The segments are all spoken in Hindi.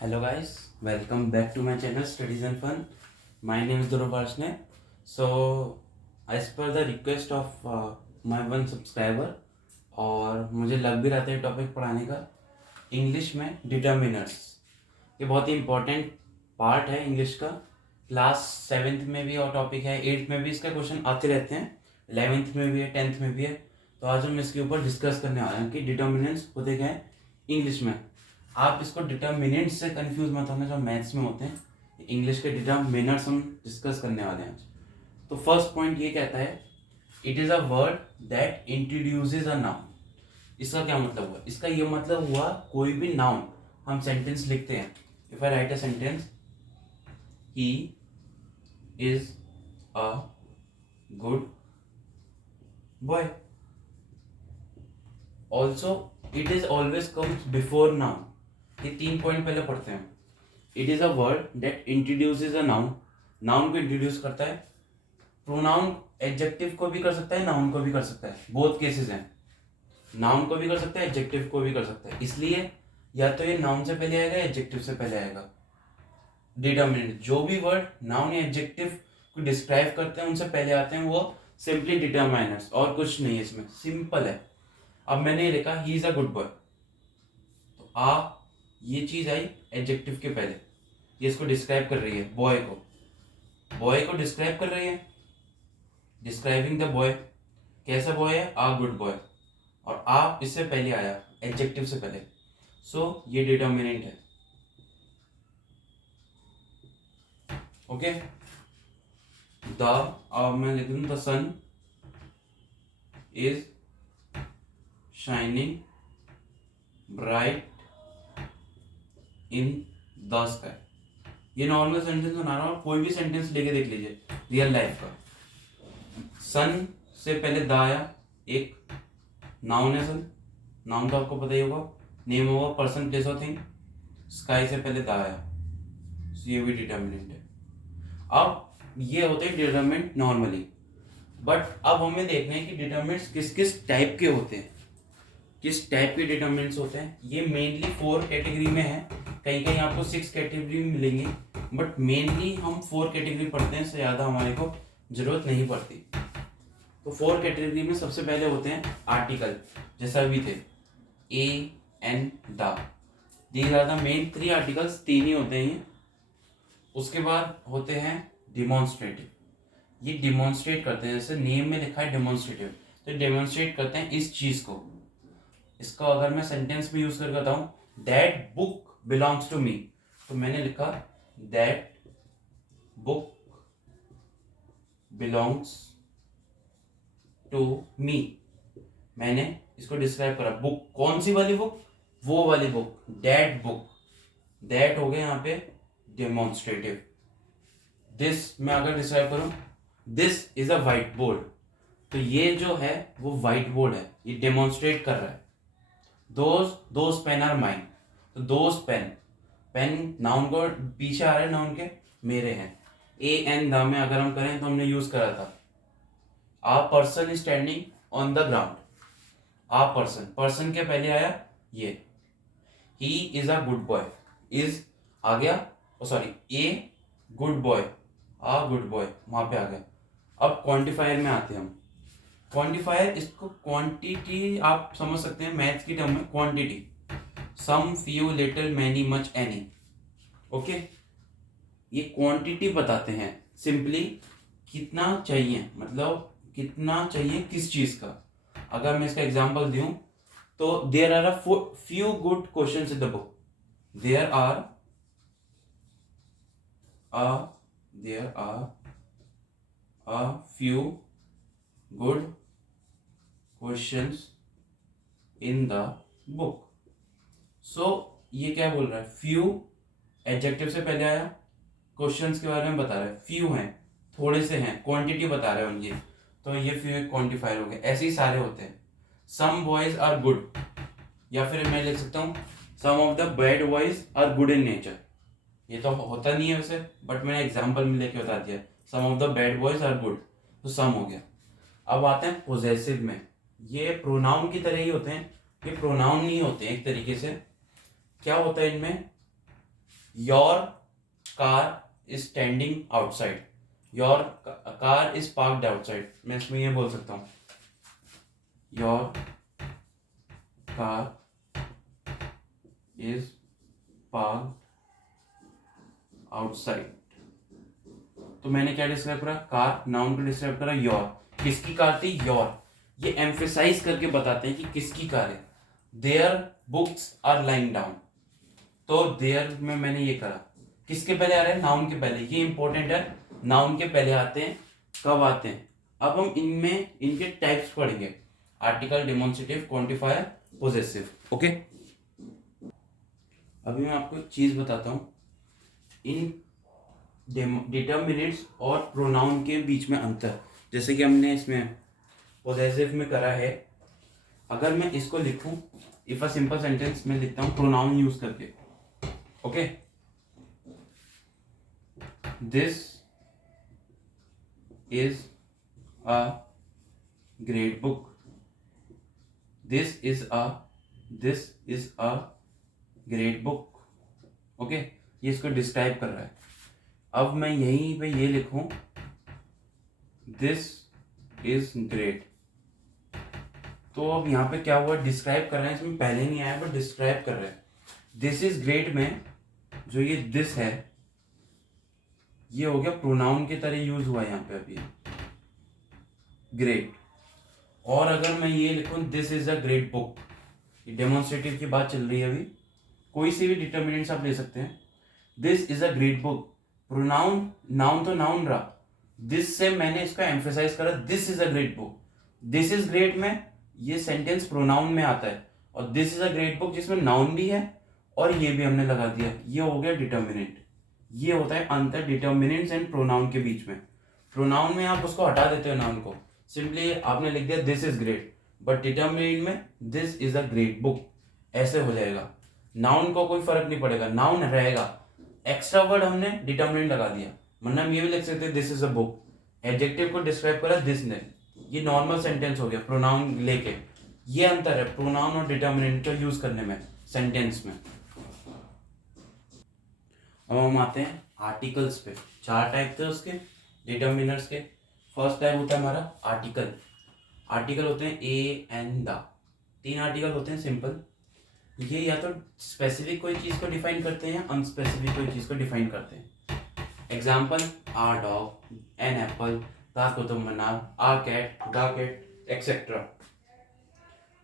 Hello guys, welcome back to my channel Studies and Fun. My name is Dhruv Varshney. So as per the request of my one subscriber और मुझे लग भी रहा था ये टॉपिक पढ़ाने का इंग्लिश में डिटर्मिनर्स। ये बहुत ही इम्पोर्टेंट पार्ट है इंग्लिश का। क्लास 7th में भी और टॉपिक है, 8th में भी इसका क्वेश्चन आते रहते हैं, 11th में भी है, 10th में भी है। तो आज हम इसके ऊपर डिस्कस करने वाले हैं कि डिटर्मिनेंट्स होते क्या हैं इंग्लिश में। आप इसको डिटर्मिनेंट से कंफ्यूज मत होना जो मैथ्स में होते हैं। इंग्लिश के डिटर्मिनर्स हम डिस्कस करने वाले हैं आज। तो फर्स्ट पॉइंट ये कहता है it is a word that introduces a noun. इसका क्या मतलब हुआ? इसका ये मतलब हुआ कोई भी नाउन हम सेंटेंस लिखते हैं। If I right a sentence, he is a good boy, also it is always comes before noun. ये 3 पॉइंट पहले पढ़ते हैं। It is a word that introduces a noun, noun को इंट्रोड्यूस करता है। प्रोनाउन एडजेक्टिव को भी कर सकता है, नाउन को भी कर सकता है, बोथ केसेस हैं। नाउन को भी कर सकता है, एडजेक्टिव को भी कर सकता है। इसलिए या तो ये नाउन से पहले आएगा, एडजेक्टिव से पहले आएगा। डिटर्मिनेंट जो भी वर्ड नाउन या एडजेक्टिव को डिस्क्राइब करते हैं उनसे पहले आते हैं, वो सिंपली डिटर्मिनर्स, और कुछ नहीं है इसमें, सिंपल है। अब मैंने ये लिखा ही इज अ गुड बॉय, तो ये चीज आई एडजेक्टिव के पहले। ये इसको डिस्क्राइब कर रही है, बॉय को डिस्क्राइब कर रही है, डिस्क्राइबिंग द बॉय। कैसा बॉय है? आ गुड बॉय। और आप इससे पहले आया, एडजेक्टिव से पहले। सो ये डिटर्मिनेंट है। ओके, मैं लिख दूं the sun is shining bright in the sky. ये नॉर्मल सेंटेंस बना रहा हूं, कोई भी सेंटेंस लेके देख लीजिए रियल लाइफ का। सन से पहले द आया, एक नाउन है सन, नाउन तो आपको पता ही होगा, नेम होगा, पर्सन, प्लेस और थिंग। स्काई से पहले द आया, ये भी डिटर्मिनेंट है। अब ये होते हैं डिटर्मिनेंट नॉर्मली, बट अब हमें देखना है कि डिटर्मिनेंट्स किस किस टाइप के होते हैं, किस टाइप के डिटर्मिनेंट्स होते हैं। ये मेनली 4 कैटेगरी में है, कहीं कहीं आपको 6 कैटेगरी में मिलेंगे, बट मेनली हम 4 कैटेगरी पढ़ते हैं, इससे ज़्यादा हमारे को जरूरत नहीं पड़ती। तो 4 कैटेगरी में सबसे पहले होते हैं आर्टिकल, जैसा भी थे, a an the. These are the main 3 articles, 3 ही होते हैं ये। उसके बाद होते हैं डिमॉन्स्ट्रेटिव, ये डिमॉन्स्ट्रेट करते हैं, जैसे नेम में लिखा है डेमोन्स्ट्रेटिव, तो डेमोन्स्ट्रेट करते हैं इस चीज को। इसका अगर मैं सेंटेंस में यूज करके बताऊं, that book belongs to me, तो मैंने लिखा that book belongs to me. मैंने इसको डिस्क्राइब करा, बुक कौन सी वाली बुक? वो वाली बुक, दैट बुक। दैट हो गया यहाँ पे डेमोन्स्ट्रेटिव। दिस मैं अगर डिस्क्राइब करूं, this is a white board, तो ये जो है वो व्हाइट बोर्ड है, ये डेमोन्स्ट्रेट कर रहा है। दोज पेन आर माइन, तो दोज पेन, पेन नाउन को पीछे आ रहे हैं, नाउन के मेरे हैं। ए एन द में अगर हम करें तो हमने यूज करा था a person is standing on the ground. A person, person के पहले आया ये, he is a good boy, is आ गया, sorry a good boy, a good boy वहां पे आ गया। अब क्वांटिफायर में आते हैं हम। क्वांटिफायर, इसको क्वांटिटी आप समझ सकते हैं मैथ्स की टर्म में, quantity, some, few, little, many, much, any. Okay, ये क्वांटिटी बताते हैं सिंपली, कितना चाहिए, मतलब कितना चाहिए किस चीज का। अगर मैं इसका एग्जांपल दूं तो there are a few good questions in the book, there are a few good questions in the book। so ये क्या बोल रहा है? few एडजेक्टिव से पहले आया, क्वेश्चंस के बारे में बता रहा है, few हैं, थोड़े से हैं, क्वांटिटी बता रहे हैं उनकी, तो ये few एक क्वांटिफायर हो गया। ऐसे ही सारे होते हैं। some boys are good, या फिर मैं लिख सकता हूँ some of the bad boys are good in nature। ये तो होता नहीं है वैसे, बट मैंने एग्जाम्पल में लेके बता दिया, some of the bad boys are good, तो सम हो गया। अब आते हैं पोजेसिव में, ये प्रोनाउन की तरह ही होते हैं, ये प्रोनाउन नहीं होते हैं एक तरीके से। क्या होता है इनमें? Your car is standing outside, your car is parked outside, मैं इसमें ये बोल सकता हूँ your car is parked outside. तो मैंने क्या डिस्क्राइब करा, कार, नाउन को डिस्क्राइब करा योर, किसकी कार थी, योर। ये एम्फेसाइज करके बताते हैं कि किसकी कार है। Their books are lying down, तो देयर में मैंने ये करा, किसके पहले आ रहा है, नाउन के पहले, ये इंपॉर्टेंट है, नाउन के पहले आते हैं, कब आते हैं। अब हम इनमें इनके टाइप्स पढ़ेंगे, article, demonstrative, quantifier, possessive. Okay, अभी मैं आपको एक चीज बताता हूं, इन डिटर्मिनेंट्स और प्रोनाउन के बीच में अंतर, जैसे कि हमने इसमें पोजेसिव में करा है। अगर मैं इसको लिखूं, इफ अ सिंपल सेंटेंस में लिखता हूं प्रोनाउन यूज करके, okay, this is a great book, this is a great book, okay, ये इसको डिस्क्राइब कर रहा है। अब मैं यहीं पे ये लिखूं, दिस इज ग्रेट, तो अब यहाँ पे क्या हुआ, डिस्क्राइब कर रहे हैं, इसमें पहले नहीं आया बट डिस्क्राइब कर रहे हैं। दिस इज ग्रेट में जो ये दिस है, ये हो गया प्रोनाउन की तरह यूज हुआ है यहाँ पे अभी, ग्रेट। और अगर मैं ये लिखूं, this is a great book, ये डेमोन्स्ट्रेटिव की बात चल रही है अभी, कोई सी भी डिटर्मिनेंट्स आप ले सकते हैं। This is a great book, pronoun, noun तो नाउन रहा, दिस से मैंने इसका एम्फेसाइज करा, this is a great book. This is great में ये सेंटेंस प्रोनाउन में आता है, और this is a great book जिसमें नाउन भी है और ये भी हमने लगा दिया, ये हो गया डिटर्मिनेंट। ये होता है अंतर डिटर्मिनेंट्स एंड प्रोनाउन के बीच में। प्रोनाउन में आप उसको हटा देते हो, नाउन को, सिंपली आपने लिख दिया this is great, but determinant में this is a great book, ऐसे हो जाएगा। नाउन को कोई फर्क नहीं पड़ेगा, नाउन रहेगा, एक्स्ट्रा वर्ड हमने डिटर्मिनेंट लगा दिया, वरना हम ये भी लिख सकते हैं this is a book, adjective को डिस्क्राइब करा दिस ने, ये नॉर्मल सेंटेंस हो गया प्रोनाउन लेके। ये अंतर है प्रोनाउन और डिटर्मिनेंट का यूज करने में सेंटेंस में। अब हम आते हैं आर्टिकल्स पे। चार टाइप थे उसके, डिटर्मिनर्स के। फर्स्ट टाइप होता है हमारा आर्टिकल। आर्टिकल होते हैं ए एंड द, तीन आर्टिकल होते हैं सिंपल। ये या तो स्पेसिफिक कोई चीज को डिफाइन करते हैं या अनस्पेसिफिक कोई चीज को डिफाइन करते हैं। Example, a dog, an apple, the Qutub Minar, a cat, the cat, etcetera.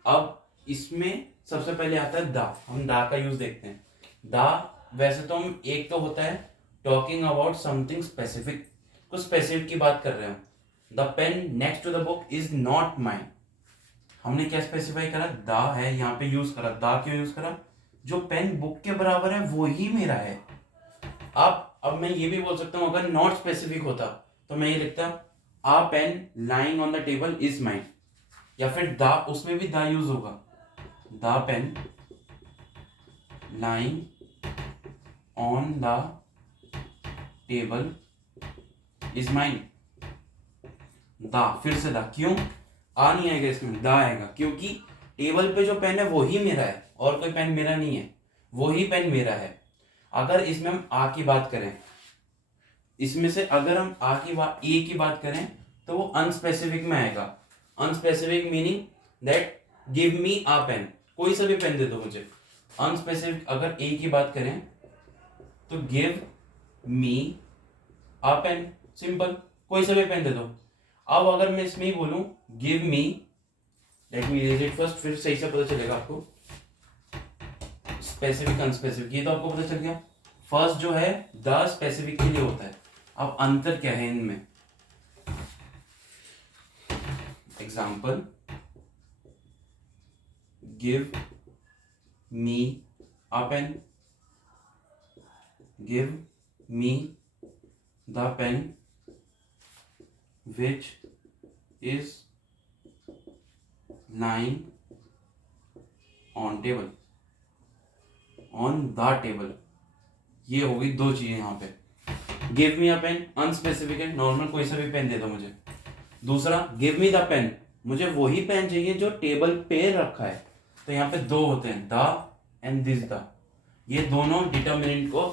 अब इसमें सबसे पहले आता है द, हम द का यूज देखते हैं। द वैसे तो हम, एक तो होता है टॉकिंग अबाउट समथिंग स्पेसिफिक, कुछ स्पेसिफिक की बात कर रहे हो। The pen next to the book is not mine, हमने क्या स्पेसिफाई करा, द है यहाँ पे यूज करा। द क्यों यूज करा, जो पेन बुक के बराबर है वो ही मेरा है। अब मैं ये भी बोल सकता हूँ, अगर नॉट स्पेसिफिक होता तो मैं ये लिखता, a pen lying on the table is mine, या फिर द, उसमें भी द यूज होगा, the pen lying on the table is mine. The, फिर से द, क्यों, आ नहीं आएगा इसमें, द आएगा, क्योंकि टेबल पे जो पेन है वो ही मेरा है और कोई पेन मेरा नहीं है, वो ही पेन मेरा है। अगर इसमें हम आ की बात करें, इसमें से अगर हम आ की बात, ए की बात करें, तो वो अनस्पेसिफिक में आएगा। Unspecific meaning that give me a pen, कोई सा भी पेन दे दो मुझे। अनस्पेसिफिक अगर ए की बात करें तो give me a pen, simple, कोई सा भी पेन दे दो। अब अगर मैं इसमें ही बोलूं give me, let me read it first, फिर सही से पता चलेगा आपको स्पेसिफिक अनस्पेसिफिक, ये तो आपको पता चल गया। फर्स्ट जो है द स्पेसिफिक के लिए होता है। अब अंतर क्या है इनमें, example, give me a pen, give me the pen which is lying on table, on the table, ये हो गई दो चीजें यहाँ पे। Give me a pen unspecific है, नॉर्मल कोई सा भी पेन दे दो मुझे। दूसरा गिव मी द पेन, मुझे वही पेन चाहिए जो टेबल पे रखा है, तो यहाँ पे दो होते हैं, द एंड दिस द, ये दोनों डिटर्मिनेंट को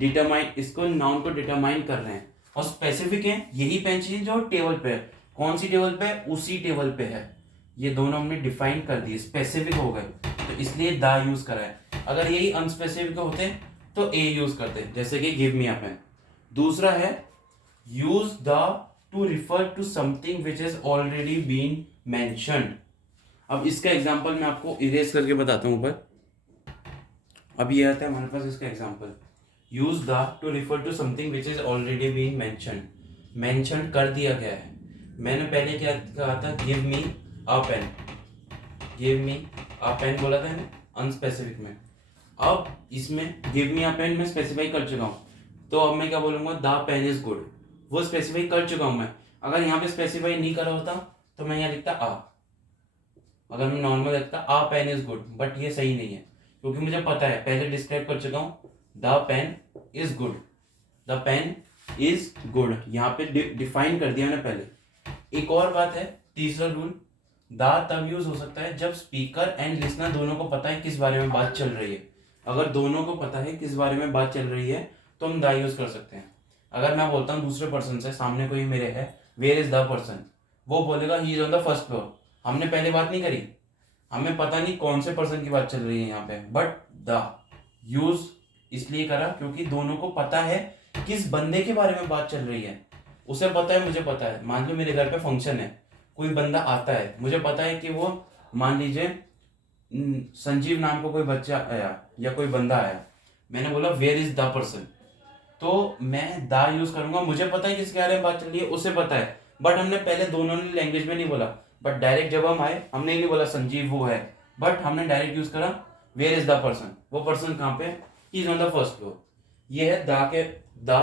डिटरमाइन, इसको नाउन को डिटरमाइन कर रहे हैं। और स्पेसिफिक है, यही पहली चीज जो टेबल पे है। कौन सी टेबल पे है? उसी टेबल पे है। ये दोनों हमने डिफाइन कर दिए, स्पेसिफिक हो गए, तो इसलिए द यूज करा है। अगर यही अनस्पेसिफिक होते तो ए यूज करते, जैसे कि गिव मी अ पेन। दूसरा है use the to refer to something which is already been mentioned. अब इसका एग्जांपल मैं आपको इरेज करके बताता हूं ऊपर। अब ये आता है हमारे पास इसका example, use the to refer to something which is already been mentioned. Mention कर दिया गया है। मैंने पहले क्या कहा था? Give me a pen, give me a pen बोला था ना अनस्पेसिफिक में। अब इसमें गिव मी अ पेन में स्पेसिफाई कर चुका हूँ, तो अब मैं क्या बोलूंगा? द पेन इज गुड, वो स्पेसिफाई कर चुका हूं मैं। अगर यहाँ पे स्पेसिफाई नहीं करा होता तो मैं यहाँ लिखता आ। अगर मैं नॉर्मल लिखता a pen is good, but ये सही नहीं है क्योंकि मुझे पता है, पहले डिस्क्राइब कर चुका हूँ, the pen is good, the pen is good, यहाँ पे डिफाइन कर दिया मैंने पहले। एक और बात है, तीसरा रूल, द तब यूज हो सकता है जब स्पीकर एंड लिसनर दोनों को पता है किस बारे में बात चल रही है। अगर दोनों को पता है किस बारे में बात चल रही है तो हम द यूज कर सकते हैं। अगर मैं बोलता हूँ दूसरे पर्सन से, सामने कोई मेरे है, वेयर इज द पर्सन, वो बोलेगा he is on the first floor. हमने पहले बात नहीं करी, हमें पता नहीं कौन से पर्सन की बात चल रही है यहाँ पे, बट द यूज इसलिए करा क्योंकि दोनों को पता है किस बंदे के बारे में बात चल रही है। उसे पता है, मुझे पता है। मान लो मेरे घर पे फंक्शन है, कोई बंदा आता है, मुझे पता है कि वो, मान लीजिए संजीव नाम को कोई बच्चा आया या कोई बंदा आया, मैंने बोला वेयर इज द पर्सन, तो मैं द यूज करूंगा। मुझे पता है किसके बारे में बात चल रही है, उसे पता है, बट हमने पहले दोनों ने लैंग्वेज में नहीं बोला, बट डायरेक्ट जब हम आए हमने नहीं बोला संजीव वो है, बट हमने डायरेक्ट यूज करा वेयर इज द पर्सन। वो पर्सन कहाँ पे? He is on the first floor. ये है द के, द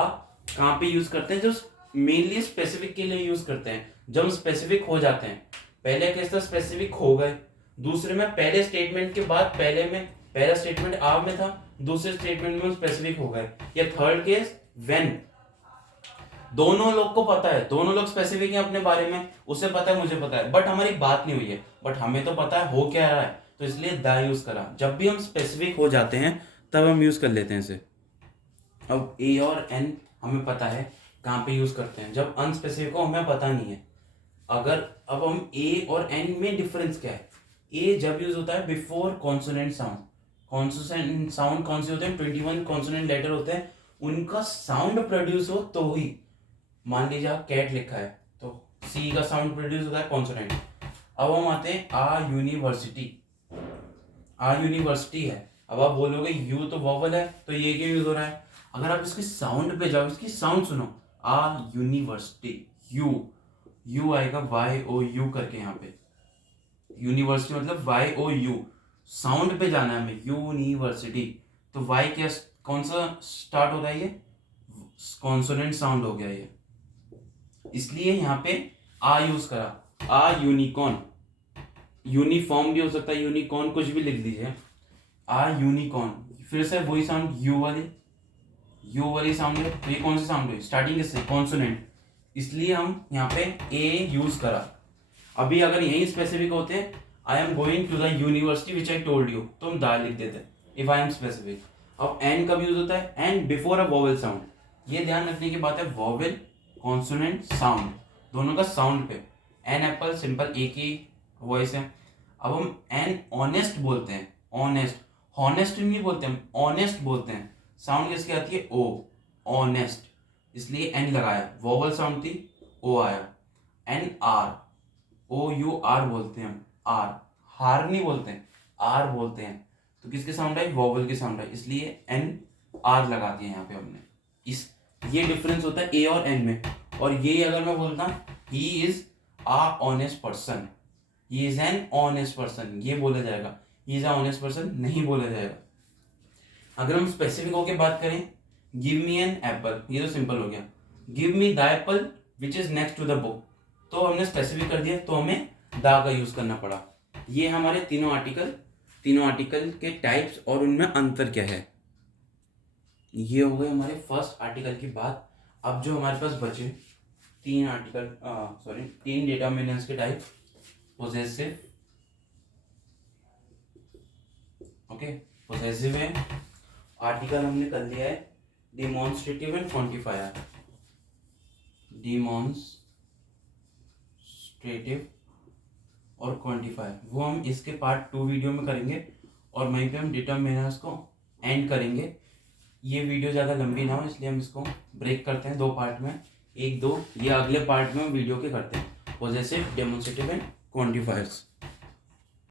कहाँ पे यूज करते हैं? जो मेनली स्पेसिफिक के लिए यूज करते हैं, जब हम स्पेसिफिक हो जाते हैं। पहले केस था स्पेसिफिक हो गए, दूसरे में पहले स्टेटमेंट के बाद, पहले में पहला स्टेटमेंट आव में था, दूसरे स्टेटमेंट में स्पेसिफिक हो गए। या थर्ड केस व्हेन दोनों लोग को पता है, दोनों लोग स्पेसिफिक हैं अपने बारे में, उसे पता है मुझे पता है, बट हमारी बात नहीं हुई है, बट हमें तो पता है हो क्या रहा है, तो इसलिए द यूज करा। जब भी हम स्पेसिफिक हो जाते हैं तब हम यूज कर लेते हैं इसे। अब ए और एन हमें पता है कहाँ पे यूज करते हैं, जब अनस्पेसिफिक हो हमें पता नहीं है। अगर अब हम ए और एन में डिफरेंस क्या है? ए जब यूज होता है before consonant sound. Consonant sound कौन से होते हैं? 21 कॉन्सोनेंट लेटर होते हैं, उनका साउंड प्रोड्यूस हो तो ही। मान लीजिए आप कैट लिखा है तो सी का साउंड प्रोड्यूस होता है कॉन्सोनेंट। अब हम आते हैं आ यूनिवर्सिटी। आ यूनिवर्सिटी है, अब आप बोलोगे यू तो वॉवल है तो ये क्यों यूज हो रहा है? अगर आप इसके साउंड पे जाओ, इसकी साउंड सुनो, आ यूनिवर्सिटी, यू, यू आएगा वाई ओ यू करके, यहाँ पे यूनिवर्सिटी मतलब वाई ओ यू। साउंड पे जाना है हमें, यूनिवर्सिटी, तो वाई क्या, कौन सा स्टार्ट होता है? ये कॉन्सोनेंट साउंड हो गया ये, इसलिए यहाँ पे आ यूज करा। आ यूनिकॉर्न, यूनिफॉर्म भी हो सकता है, यूनिकॉर्न कुछ भी लिख दीजिए। आ यूनिकॉर्न, फिर से वही साउंड, यू वाली साउंड है, तो ये कौन सी साउंड है? स्टार्टिंग किससे? कॉन्सोनेंट, इसलिए हम यहाँ पे ए यूज करा। अभी अगर यही स्पेसिफिक होते I am going to the university which I told you, तो हम द लिख देते इफ आई एम स्पेसिफिक। अब एन कब यूज होता है? An before a vowel sound. ये ध्यान रखने की बात है, वोवेल कॉन्सोनेंट साउंड दोनों का साउंड पे। एन एप्पल सिंपल एक ही वॉइस है। अब हम एन ऑनेस्ट बोलते हैं, ऑनेस्ट, हॉनेस्ट नहीं बोलते हम, ऑनेस्ट बोलते हैं। साउंड किसकी आती है? ओ, ऑनेस्ट, इसलिए एन लगाया, वोवेल साउंड थी, ओ आया। An hour, O U R बोलते हैं हम, आर, हार नहीं बोलते हैं, आर बोलते हैं, तो किसके साउंड आई? वोवेल की साउंड आई, इसलिए एन आर लगा दिया यहाँ पे हमने। इस ये डिफरेंस होता है ए और एन में। और ये अगर मैं बोलता he is uh honest person, he is an honest person, ये बोला जाएगा, ही इज अ ऑनेस्ट पर्सन नहीं बोला जाएगा। अगर हम स्पेसिफिक होके बात करें, गिव मी एन एप्पल, ये तो सिंपल हो गया। Give me the apple which is next to the book, तो हमने स्पेसिफिक कर दिया, तो हमें द का यूज करना पड़ा। ये हमारे तीनों आर्टिकल के टाइप्स और उनमें अंतर क्या है। ये हो गए हमारे फर्स्ट आर्टिकल की बात। अब जो हमारे पास बचे तीन डिटर्मिनेंट्स के टाइप, पोजेसिव, ओके, पोजेसिव है, आर्टिकल हमने कर लिया है, डिमॉन्स्ट्रेटिव एंड क्वांटिफायर, डिमॉन्स्ट्रेटिव और क्वांटिफायर वो हम इसके पार्ट 2 वीडियो में करेंगे और वहीं पे हम डिटर्मिनर्स को एंड करेंगे। ये वीडियो ज़्यादा लंबी ना हो इसलिए हम इसको ब्रेक करते हैं 2 पार्ट में, 1 2 ये अगले पार्ट में हम वीडियो के करते हैं, पॉजेसिव, डेमोंस्ट्रेटिव एंड क्वांटिफायर्स।